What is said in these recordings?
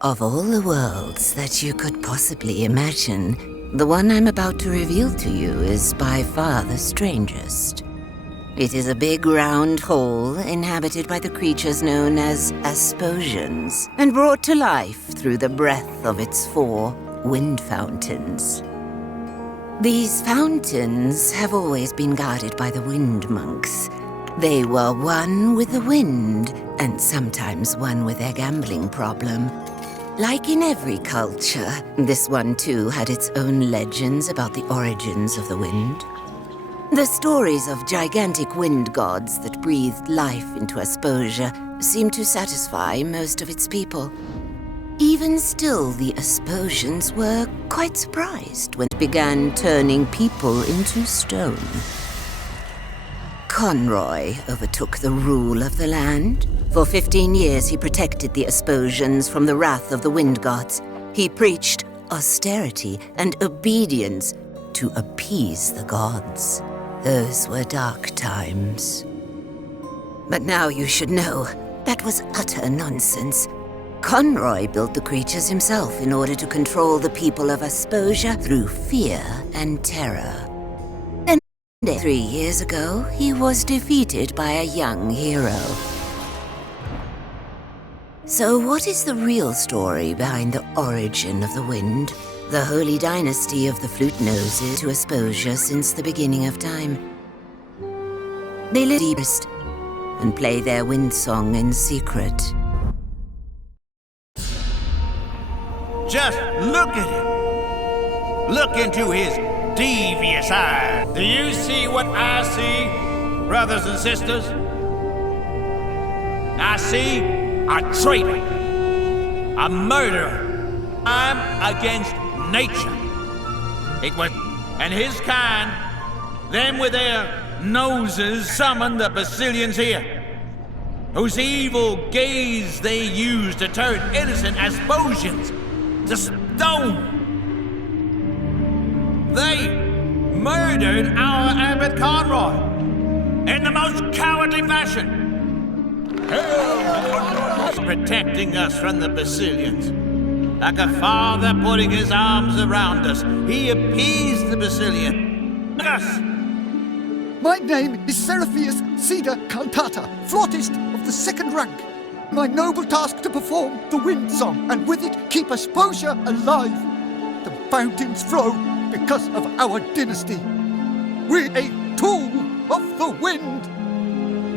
Of all the worlds that you could possibly imagine, the one I'm about to reveal to you is by far the strangest. It is a big round hole inhabited by the creatures known as Asposians, and brought to life through the breath of its 4 wind fountains. These fountains have always been guarded by the wind monks. They were one with the wind, and sometimes one with their gambling problem. Like in every culture, this one too had its own legends about the origins of the wind. The stories of gigantic wind gods that breathed life into Asposia seemed to satisfy most of its people. Even still, the Asposians were quite surprised when it began turning people into stone. Conroy overtook the rule of the land. For 15 years, he protected the Asposians from the wrath of the wind gods. He preached austerity and obedience to appease the gods. Those were dark times. But now you should know, that was utter nonsense. Conroy built the creatures himself in order to control the people of Asposia through fear and terror. Then, 3 years ago, he was defeated by a young hero. So what is the real story behind the origin of the wind? The holy dynasty of the flute noses to Asposia since the beginning of time. They live deepest and play their wind song in secret. Just look at him. Look into his devious eyes. Do you see what I see, brothers and sisters? I see a traitor, a murderer. I'm against nature. It was, and his kind, them with their noses summoned the Basilians here, whose evil gaze they used to turn innocent Asposians to stone. They murdered our Abbot Conroy in the most cowardly fashion. Protecting us from the Basilians. Like a father putting his arms around us, he appeased the Basilian. Us! My name is Seraphius Cedar Cantata, flautist of the 2nd rank. My noble task to perform the wind song, and with it keep Asposia alive. The fountains flow because of our dynasty. We're a tool of the wind.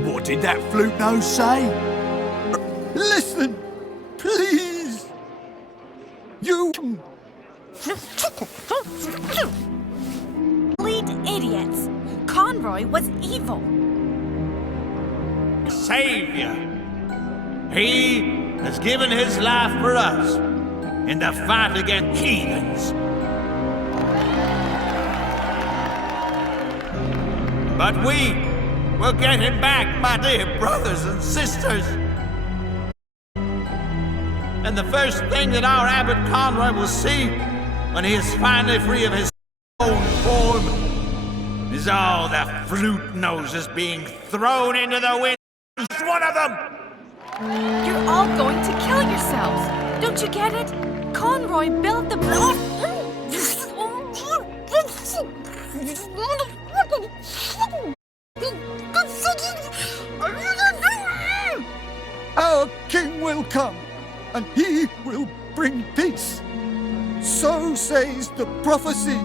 What did that flute nose say? Listen, please. You... Complete idiots. Conroy was evil. Savior. He has given his life for us in the fight against heathens. But we will get him back, my dear brothers and sisters. And the first thing that our Abbot Conroy will see when he is finally free of his own form is all the flute noses being thrown into the wind. One of them! You're all going to kill yourselves. Don't you get it? Conroy built the... Our king will come, and he will bring peace. So says the prophecy.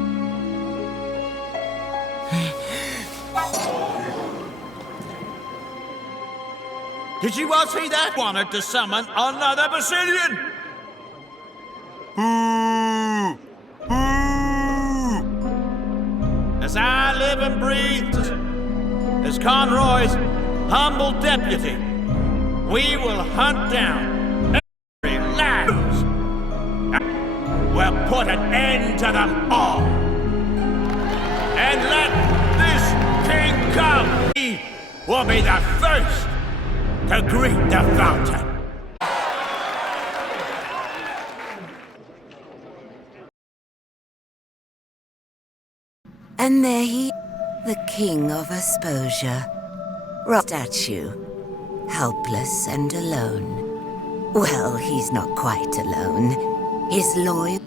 Did you all see that? Wanted to summon another Basilian! Boo! Boo! As I live and breathe, as Conroy's humble deputy, we will hunt down every last. We'll put an end to them all. And let this king come. He will be the first to greet the fountain. And there he, the king of Asposia, statue, helpless and alone. Well, he's not quite alone. His loyal...